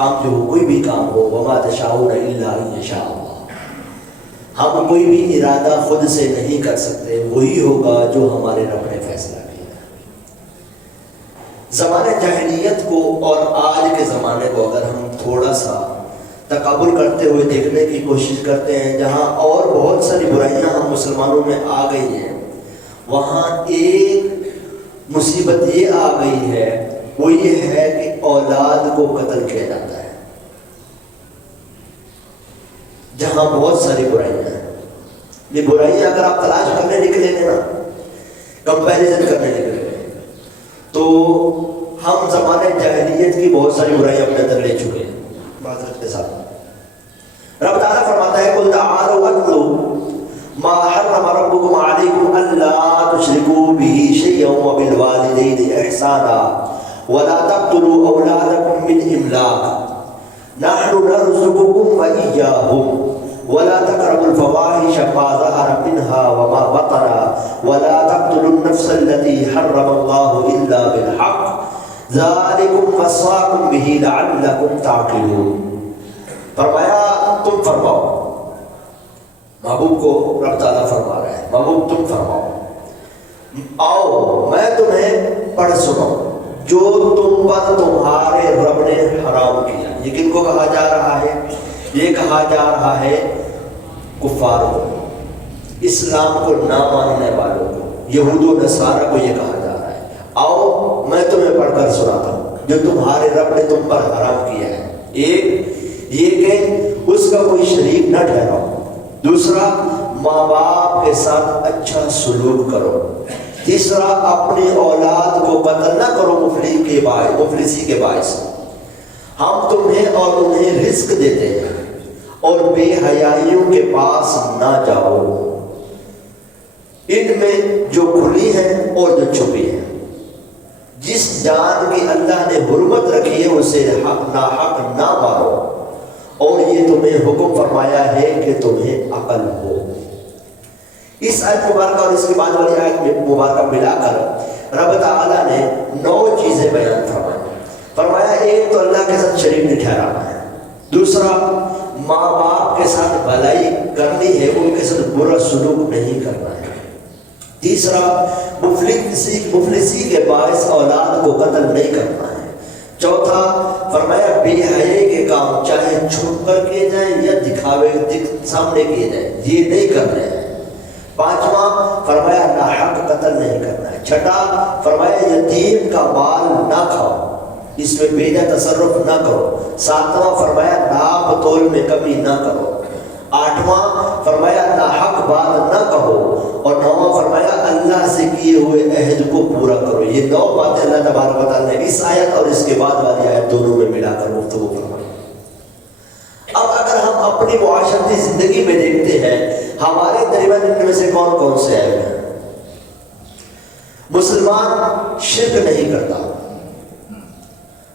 کام جو ہو، کوئی بھی کام ہو، وما تشاؤون الا ان یشاء اللہ، ہم کوئی بھی ارادہ خود سے نہیں کر سکتے، وہی ہوگا جو ہمارے رب نے فیصلہ کیا۔ زمانہ جاہلیت کو اور آج کے زمانے کو اگر ہم تھوڑا سا تقابل کرتے ہوئے دیکھنے کی کوشش کرتے ہیں، جہاں اور بہت ساری برائیاں ہم مسلمانوں میں آ گئی ہیں، وہاں ایک مصیبت یہ آ گئی ہے، وہ یہ ہے کہ اولاد کو قتل کیا جاتا ہے۔ جہاں بہت ساری برائیاں ہیں، یہ برائیاں اگر آپ تلاش کرنے نکلیں گے نا، کمپیریزن کرنے نکلیں گے، تو ہم زمانے جاہلیت کی بہت ساری برائیاں اپنے اندر لے چکے ہیں معذرت کے ساتھ۔ رب تعالیٰ فرماتا ہے قُلْ تَعَالَوْا أَتْلُوا مَا حَرَّمَ رَبُّكُمْ عَلَيْكُمْ أَلَّا تُشْرِكُوا بِهِ شَيْئًا وَبِالْوَالِدَيْنِ إِحْسَانًا وَلَا تَقْتُلُوا أَوْلَادَكُمْ مِنْ إِمْلَاقٍ نَحْنُ نَرْزُقُكُمْ وَإِيَّاهُمْ وَلَا تَقْرَبُوا الْفَوَاحِشَ مَا ظَهَرَ مِنْهَا وَمَا بَطَنَ وَلَا تَقْتُلُوا النَّفْسَ الَّتِي حَرَّمَ اللَّهُ إِلَّا بِالْحَقِّ ذَلِكُمْ وَصَّاكُمْ بِهِ لَعَلَّكُمْ تَعْقِلُونَ۔ فرمایا تم فرماؤ، محبوب کو رب تعالیٰ فرما رہا ہے، محبوب تم فرماؤ، آؤ میں تمہیں پڑھ سناؤں جو تم پر تمہارے رب نے حرام کیا۔ یہ کن کو کہا جا رہا ہے؟ یہ کہا جا رہا ہے کفار کو، اسلام کو نہ ماننے والوں کو، یہود و نصارہ کو یہ کہا جا رہا ہے، آؤ میں تمہیں پڑھ کر سناتا ہوں جو تمہارے رب نے تم پر حرام کیا ہے۔ ایک یہ کہ اس کا کوئی شریک نہ ٹھہراؤ، دوسرا ماں باپ کے ساتھ اچھا سلوک کرو، تیسرا اپنی اولاد کو قتل نہ کرو مفلسی کے باعث۔ ہم تمہیں اور انہیں رزق دیتے ہیں اور بے حیائیوں کے پاس نہ جاؤ، ان میں جو کھلی ہیں اور جو چھپی ہیں۔ جس جان کی اللہ نے حرمت رکھی ہے اسے ناحق نہ مارو، اور یہ تمہیں حکم فرمایا ہے کہ تمہیں عقل ہو۔ اس آیت مبارکہ اور اس کے بعد والی آیت مبارکہ ملا کر رب تعالیٰ نے 9 چیزیں بیان فرمایا۔ ایک تو اللہ کے ساتھ شریک نہیں ٹھہرانا ہے، دوسرا ماں باپ کے ساتھ بھلائی کرنی ہے، ان کے ساتھ برا سلوک نہیں کرنا ہے، تیسرا مفلسی کے باعث اولاد کو قتل نہیں کرنا ہے، چوتھا فرمایا بے حیائی کے کام چاہے چھپ کر کیے جائیں یا دکھاوے سامنے کیے جائیں یہ نہیں کرنے ہیں، پانچواں فرمایا ناحق قتل نہیں کرنا ہے، چھٹا فرمایا یتیم کا مال نہ کھاؤ، اس میں بیجا تصرف نہ کرو، ساتواں فرمایا ناپ تول میں کمی نہ کرو، آٹھواں فرمایا ناحق بات نہ کہو، اور نواں فرمایا اللہ سے کیے ہوئے عہد کو پورا کرو۔ یہ 9 باتیں اللہ تبارک و تعالیٰ نے اس آیت اور اس کے بعد والی آیت دونوں میں ملا کر گفتگو فرمائی۔ اب اگر ہم اپنی معاشرتی زندگی میں دیکھتے ہیں ہمارے درمیان ان میں سے کون کون سے عیب ہیں؟ مسلمان شرک نہیں کرتا،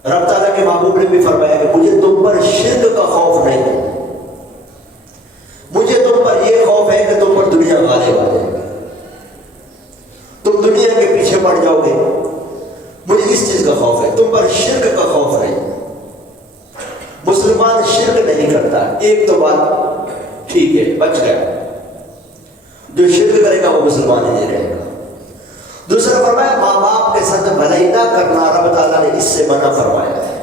رب تعالیٰ کے محبوب نے بھی فرمایا کہ مجھے تم پر شرک کا خوف نہیں ہے، مجھے تم پر یہ خوف ہے کہ تم پر دنیا غالب آ جائے گا، تم دنیا کے پیچھے پڑ جاؤ گے، مجھے اس چیز کا خوف ہے، تم پر شرک کا خوف نہیں۔ مسلمان شرک نہیں کرتا، ایک تو بات ٹھیک ہے بچ گیا، جو شرک کرے گا وہ مسلمان ہی نہیں رہے گا۔ دوسرا فرمایا ماں باپ کے ساتھ بھلائی نہ کرنا، رب تعالیٰ نے اس سے منع فرمایا ہے،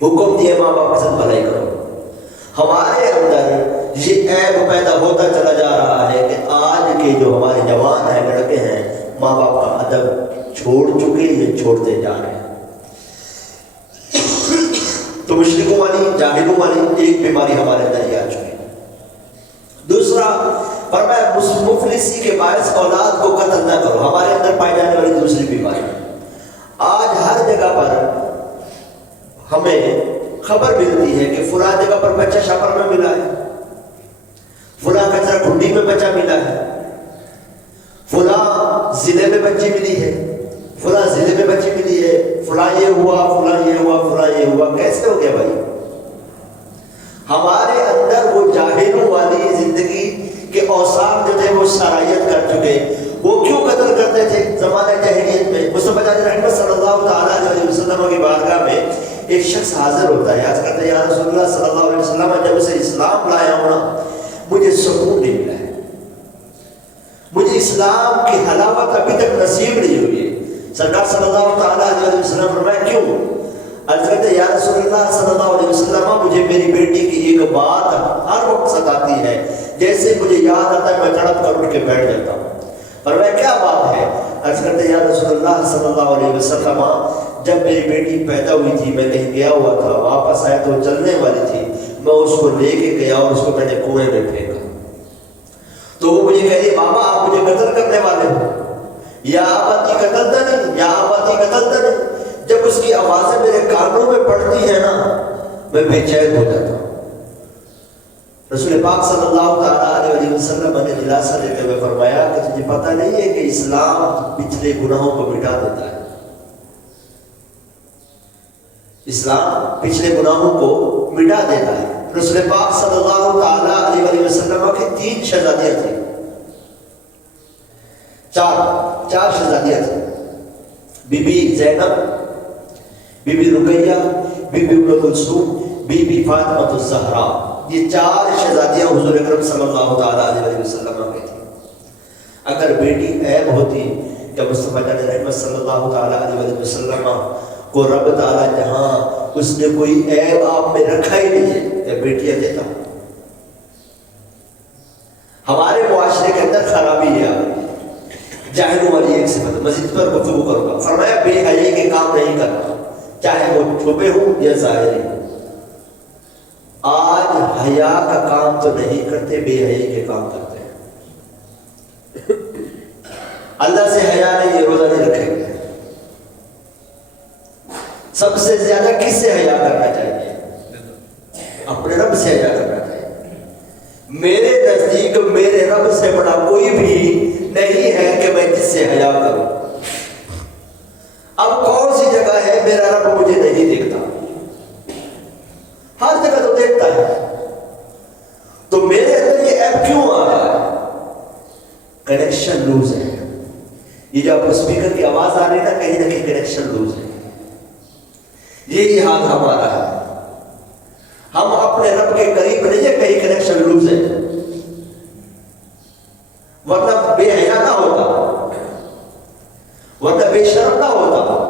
حکم دیا ماں باپ کے ساتھ بھلائی کرو۔ ہمارے اندر یہ عیب پیدا ہوتا چلا جا رہا ہے کہ آج کے جو ہمارے جوان ہیں لڑکے ہیں ماں باپ کا ادب چھوڑ چکے یا چھوڑتے جا رہے ہیں۔ تو مشرکوں والی جاہلوں والی ایک بیماری ہمارے اندر یہ آ چکی ہے۔ دوسرا فرمایا مفلسی کے باعث اولاد کو قتل نہ کرو، ہمارے اندر پائی جانے والی دوسری بیماری۔ آج ہر جگہ پر ہمیں خبر ملتی ہے کہ فلاں جگہ پر بچہ شاپر میں ملا ہے، فلاں کچرا کھنڈی میں بچہ ملا ہے، فلاں ضلع میں بچی ملی ہے، فلاں ضلع میں بچی ملی ہے، فلاں یہ ہوا، فلاں یہ ہوا، فلاں یہ ہوا۔ کیسے ہو گیا بھائی؟ ہمارے اندر وہ جاہلوں والی زندگی کے اوصاف جو تھے وہ سرایت کر چکے۔ وہ کیوں قتل کرتے تھے زمانہ جاہلیت میں؟ مصطفیٰ رحمت صلی اللہ تعالیٰ علیہ وسلم کی بارگاہ میں ایک شخص حاضر ہوتا ہے، آج کہتا ہے یا رسول اللہ صلی اللہ علیہ وسلم جب سے اسلام لایا ہوں نا مجھے سکون نہیں ملا ہے، مجھے اسلام کی حلاوت ابھی تک نصیب نہیں ہوئی ہے۔ سرکار صلی اللہ تعالیٰ علیہ وسلم فرمایا کیوں؟ عرض کرتے ہیں یا رسول اللہ صلی اللہ علیہ وسلم مجھے میری بیٹی کی ایک بات ہر وقت ستاتی ہے، جیسے مجھے یاد آتا ہے میں تڑپ کر اٹھ کے بیٹھ جاتا ہوں۔ فرمایا کیا بات ہے؟ عرض کرتے ہیں یا رسول اللہ صلی اللہ علیہ وسلم جب میری بیٹی پیدا ہوئی تھی میں کہیں گیا ہوا تھا، واپس آیا تو چلنے والی تھی، میں اس کو لے کے گیا اور اس کو میں نے کنویں میں پھینکا، تو وہ مجھے کہہ رہی بابا آپ مجھے قتل کرنے والے ہو، یا آبادی قتلتنی یا آبادی قتلتنی۔ جب اس کی آوازیں میرے کانوں میں پڑتی ہیں نا میں بے چین ہو جاتا ہوں۔ رسول پاک صلی اللہ تعالیٰ علیہ وسلم نے دلاسا دیتے ہوئے فرمایا کہ تجھے پتہ نہیں ہے کہ اسلام پچھلے گناہوں کو مٹا دیتا ہے، اسلام پچھلے گناہوں کو مٹا دیتا ہے۔ رسول پاک صلی اللہ تعالیٰ علیہ وسلم کی 3 شہزادیاں تھیں، چار شہزادیاں تھیں، Bibi Zainab, Bibi Ruqayyah, Bibi Umm Kulthum, Bibi Fatima al-Zahra. یہ 4 شہزادیاں حضور اکرم صلی اللہ تعالیٰ علیہ وسلم کی تھیں۔ اگر بیٹی عیب ہوتی کہ مصطفیٰ جان رحمت صلی اللہ تعالیٰ علیہ وسلم کو رب تعالیٰ جہاں اس نے کوئی عیب آپ میں رکھا ہی نہیں ہے کہ بیٹیاں دیتا ہوں۔ ہمارے معاشرے کے اندر خرابی ہے، جاہلوں والی ایک صفت، مزید پر گفتگو کروں گا۔ فرمایا بے حیائی کے کام نہیں کرنا، چاہے وہ چھپے ہوں یا ظاہری۔ آج حیا کا کام تو نہیں کرتے، بے حیائی کے کام کرتے ہیں۔ اللہ سے حیا نہیں، یہ روزہ نہیں رکھیں گے۔ سب سے زیادہ کس سے حیا کرنا چاہیے؟ اپنے رب سے حیا کرنا چاہیے۔ میرے نزدیک میرے رب سے بڑا کوئی بھی نہیں ہے کہ میں جس سے حیا کروں۔ اب کون سی جگہ ہے میرا رب مجھے نہیں دیکھتا؟ ہر جگہ تو دیکھتا ہے، تو میرے اندر یہ ایپ کیوں آ رہا ہے؟ کنیکشن لوز ہے۔ یہ جو آپ اسپیکر کی آواز آ رہی ہے نا، کہیں نہ کہیں کنیکشن لوز ہے۔ یہی حال ہمارا ہے، ہم اپنے رب کے قریب نہیں ہے، کہیں کنیکشن لوز ہے، ورنہ بے حیا نہ ہوتا، ورنہ بے شرم نہ ہوتا۔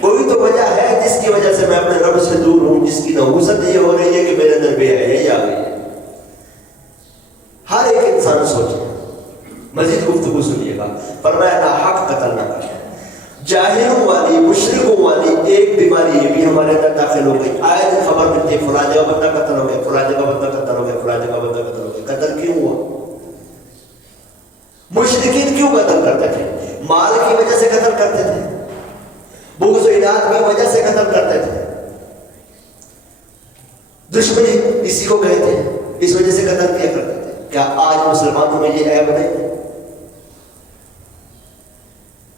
کوئی تو وجہ ہے جس کی وجہ سے میں اپنے رب سے دور ہوں، جس کی نحوست یہ ہو رہی ہے کہ میرے اندر بے حیائی آ گئی ہے۔ ہر ایک انسان سوچے، مزید گفتگو سنیے گا۔ فرمایا ناحق قتل نہ کرنا۔ جاہلوں والی، مشرکوں والی ایک بیماری یہ بھی ہمارے اندر داخل ہو گئی۔ آئے دن خبر ملتی ہے فلاں جگہ بندہ قتل ہو گیا، فلاں جگہ بندہ قتل ہو گیا، فلاں جگہ بندہ قتل ہو گیا۔ قتل کیوں ہوا؟ مشرکین کیوں قتل کرتے تھے؟ مال کی وجہ سے قتل کرتے تھے، بغض و عناد کی وجہ سے قتل کرتے تھے، دشمنی اسی کو کہتے ہیں، اس وجہ سے قتل کیا کرتے تھے۔ کیا آج مسلمانوں میں یہ عیب نہیں ہے؟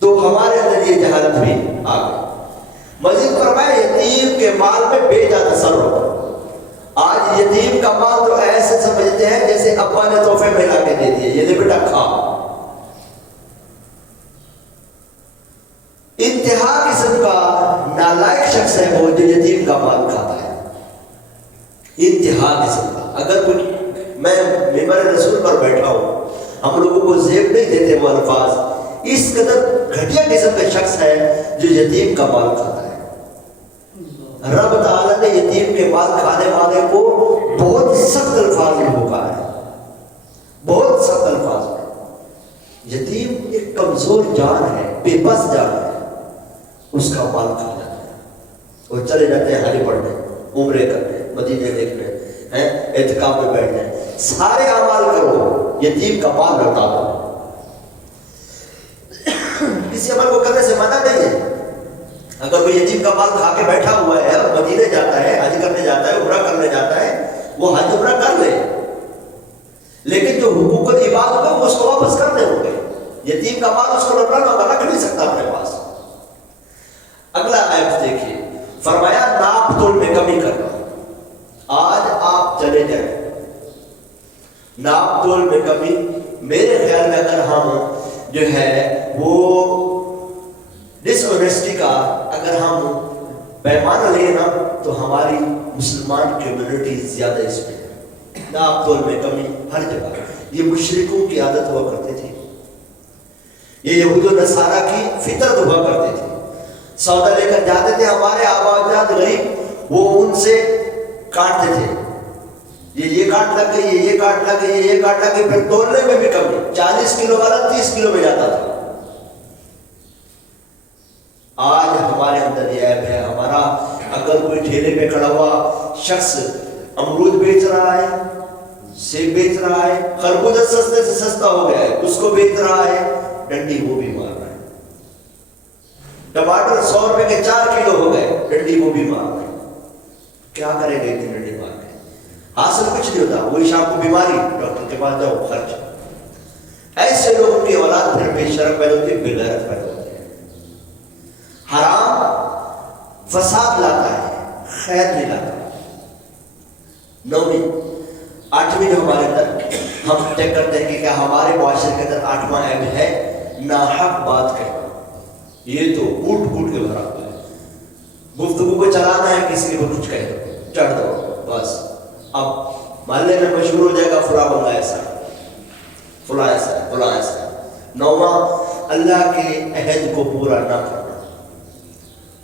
تو ہمارے اندر یہ جہالت بھی آ گئی۔ مزید فرمایا یتیم کے مال میں بے جا تصرف۔ آج یتیم کا مال تو ایسے سمجھتے ہیں جیسے ابا نے تحفے میں لا کے دے دیے، یہ لے بیٹا کھا۔ انتہا قسم کا نالائق شخص ہے وہ جو یتیم کا مال کھاتا ہے، انتہا قسم کا۔ اگر کوئی، میں ممبر رسول پر بیٹھا ہوں، ہم لوگوں کو زیب نہیں دیتے وہ الفاظ، اس قدر گھٹیا قسم کا شخص ہے جو یتیم کا مال کھاتا ہے۔ رب تعالیٰ نے یتیم کے مال کھانے والے کو بہت سخت الفاظ میں بھوکا ہے، بہت سخت الفاظ میں۔ یتیم ایک کمزور جان ہے، بے بس جان ہے، اس کا مال کھا جاتا ہے۔ وہ چلے جاتے ہیں حج پڑھنے، عمرے کرنے، مدینے دیکھنے، اعتکاف میں بیٹھنے، سارے اعمال کرو، یتیم کا مال لوٹا دو۔ کسی عمل کو کرنے سے منع نہیں ہے۔ اگر کوئی یتیم کا مال کھا کے بیٹھا ہوا ہے اور مدینے جاتا ہے، حج کرنے جاتا ہے، عمرہ کرنے جاتا ہے، وہ حج عمرہ کر لے، لیکن جو حقوق العباد ہوگا وہ اس کو واپس کرنے ہوں گے۔ یتیم کا مال اس کو لوٹانا ہوگا، رکھ نہیں سکتا اپنے پاس۔ اگلا آیت دیکھیے، فرمایا ناپ تول میں کمی کرنا۔ آج آپ چلے جائیں، ناپ تول میں کمی، میرے خیال میں اگر ہم جو ہے وہ ڈس آنیسٹی کا اگر ہم پیمانہ لے نا تو ہماری مسلمان کمیونٹی زیادہ اس میں ہے، ناپ تول میں کمی ہر جگہ۔ یہ مشرکوں کی عادت ہوا کرتی تھی، یہ یہود و نصارہ کی فطرت ہوا کرتی تھی۔ سودا لے کر جاتے تھے، ہمارے آبا اجداد غریب وہ ان سے کاٹتے تھے، یہ کاٹ لگ گئی، یہ کاٹ لگ گئی، یہ کاٹ لگ گئی، پھر تولنے میں بھی کمی، 40 کلو والا 30 کلو میں جاتا تھا۔ آج ہمارے اندر یہ عیب ہے، ہمارا اگر کوئی ٹھیلے پہ کھڑا ہوا شخص امرود بیچ رہا ہے، سیب بیچ رہا ہے، خربوزہ سستے سے سستا ہو گیا ہے اس کو بیچ رہا ہے، ڈنڈی وہ بھی مار رہا ہے۔ ٹماٹر 100 روپے کے 4 کلو ہو گئے، ڈنڈی وہ بھی مار رہا ہے۔ کیا کرے گا اتنی ڈنڈی مار کے؟ حاصل کچھ نہیں ہوتا، وہی شام کو بیماری، ڈاکٹر کے پاس جاؤ خرچ۔ ایسے لوگوں کی اولاد پھر بے شرم پیدا ہوتی ہے، بے غیرت پیدا ہوتی ہے۔ حرام فساد لاتا ہے، خیر نہیں لاتا۔ 9ویں 8ویں جو ہمارے اندر ہم چیک کرتے ہیں کہ کیا ہمارے معاشرے کے اندر 8واں عیب ہے ناحق بات کہنا۔ یہ تو کوٹ کوٹ کے بھرا ہوا ہے، گفتگو کو چلانا ہے، کسی کو کچھ کہہ دو، چڑھ دو، بس اب محلے میں مشہور ہو جائے گا فلاں بندہ ایسا ہے، فلاں ایسا ہے، فلاں ایسا ہے۔ 9واں اللہ کے عہد کو پورا نہ کرنا۔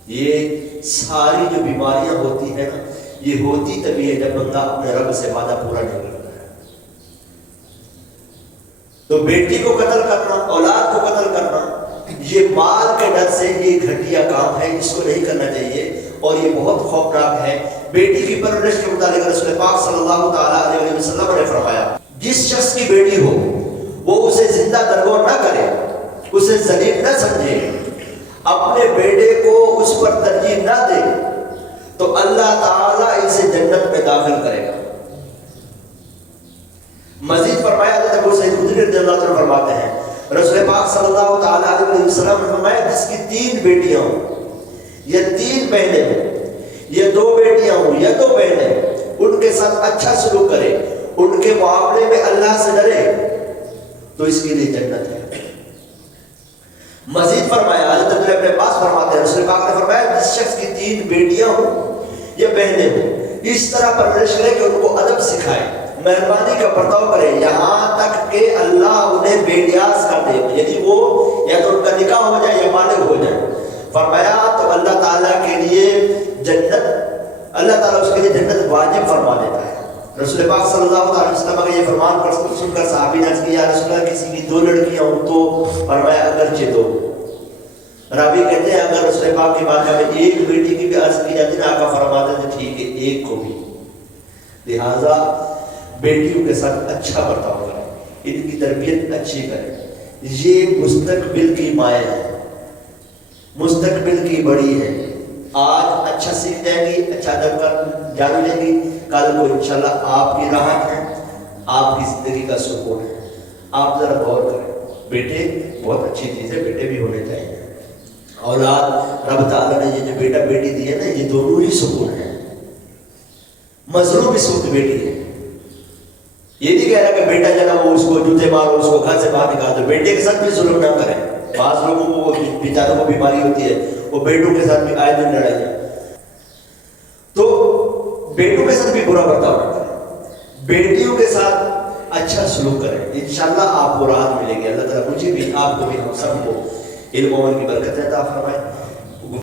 یہ ساری جو بیماریاں ہوتی ہیں نا، یہ ہوتی تبھی ہے جب بندہ اپنے رب سے وعدہ پورا نہیں کرتا ہے۔ تو بیٹی کو قتل کرنا، اولاد کو قتل کرنا، یہ مال کے ڈر سے یہ گھٹیا کام ہے، اس کو نہیں کرنا چاہیے، اور یہ بہت خوفناک ہے۔ بیٹی کی پرورش کے متعلق رسول پاک صلی اللہ تعالیٰ علیہ وسلم نے فرمایا، جس شخص کی بیٹی ہو وہ اسے زندہ درگور نہ کرے، اسے ذلیل نہ سمجھے، اپنے بیٹے کو اس پر ترجیح نہ دے، تو اللہ تعالیٰ اسے جنت میں داخل کرے گا۔ مزید فرمایا، حضرت ابو سعید خدری رضی اللہ عنہ فرماتے ہیں، رسول پاک صلی اللہ تعالیٰ علیہ وسلم نے فرمایا، جس کی 3 بیٹیاں ہوں یا 3 بہنیں ہوں یا 2 بیٹیاں ہوں یا 2 بہنیں، ان کے ساتھ اچھا سلوک کرے، ان کے معاملے میں اللہ سے ڈرے، تو اس کے لیے جنت ہے۔ مزید فرمایا، حضرت عبداللہ ابن عباس فرماتے ہیں، رسول پاک نے فرمایا، جس شخص کی 3 بیٹیاں ہوں یا بہنیں ہوں، اس طرح پرورش کرے کہ ان کو ادب سکھائے، مہربانی کا برتاؤ کرے، یہاں تک کہ اللہ انہیں بے نیاز کر دے، یعنی وہ یا تو ان کا نکاح ہو جائے یا بالغ ہو جائے۔ فرمایا تو اللہ تعالیٰ کے لیے جنت، اللہ تعالیٰ اس کے لیے جنت واجب فرما دیتا ہے۔ رسول پاک صلی اللہ علیہ وسلم کا یہ فرمان سن کر صحابی نے عرض کیا، رسول اللہ کسی کی 2 لڑکیاں ہوں تو فرمایا اگرچہ 2۔ راوی کہتے ہیں اگر رسول پاک کی بات میں 1 بیٹی کی بھی عرض کی جاتی ہے، آقا فرماتے تھے ٹھیک ہے 1 کو بھی۔ لہٰذا بیٹیوں کے ساتھ اچھا برتاؤ کریں، ان کی تربیت اچھی کریں، یہ مستقبل کی مائیں ہے، مستقبل کی بڑی ہے۔ آج اچھا سیکھ جائیں گی، اچھا ادب کر جان لیں گی، کل کو انشاءاللہ آپ کی راحت ہے، آپ کی زندگی کا سکون ہے۔ آپ ذرا غور کریں، بیٹے بہت اچھی چیز ہے، بیٹے بھی ہونے چاہیے۔ اولاد رب تعالیٰ نے یہ جو بیٹا بیٹی دی ہے نا، یہ دونوں ہی سکون ہے۔ مظلوم اس وقت بیٹی ہے، یہ نہیں کہہ رہا کہ بیٹا جو نا وہ اس کو جوتے مارو، اس کو گھر سے باہر نکال دو، بیٹے کے ساتھ بھی ظلم نہ کریں۔ بعض لوگوں کو بیچاروں کو بیماری ہوتی ہے، وہ بیٹوں کے ساتھ بھی آئے دن لڑائی ہے، تو بیٹوں کے ساتھ بھی برا برتاؤ نہ کریں، بیٹیوں کے ساتھ اچھا سلوک کریں، انشاءاللہ آپ کو راحت ملے گی۔ اللہ تعالیٰ مجھے بھی، آپ کو بھی، ہم سب کو علم و عمل کی برکت عطا فرمائے۔